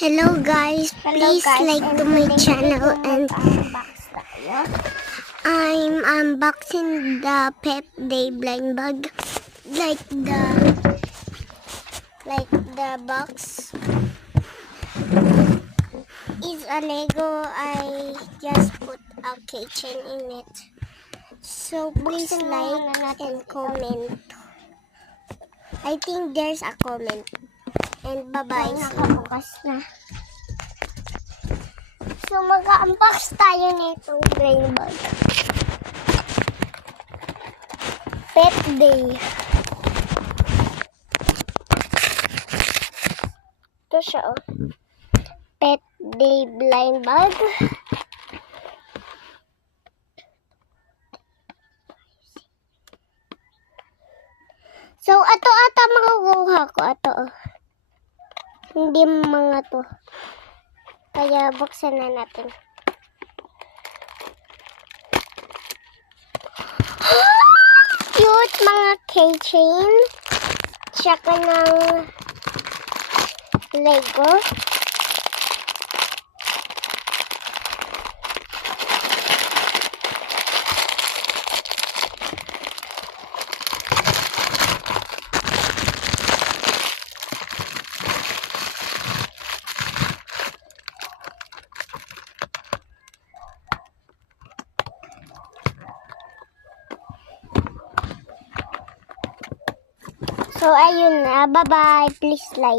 Hello guys, please like to my channel and I'm unboxing the Pep Day blind bag like the box is a Lego. I just put a keychain in it. So please like and comment. I think there's a comment. And bye-bye. Nakabukas na. So, mag-unbox tayo nitong brain bag. Pet Day. Ito siya, oh. Pet Day blind bag. So, ato ata makukuha ko. Ato, oh. Hindi mga to. Kaya buksan na natin. Cute mga keychain. Tsaka ng Lego. So, ayun na. Bye-bye. Please like.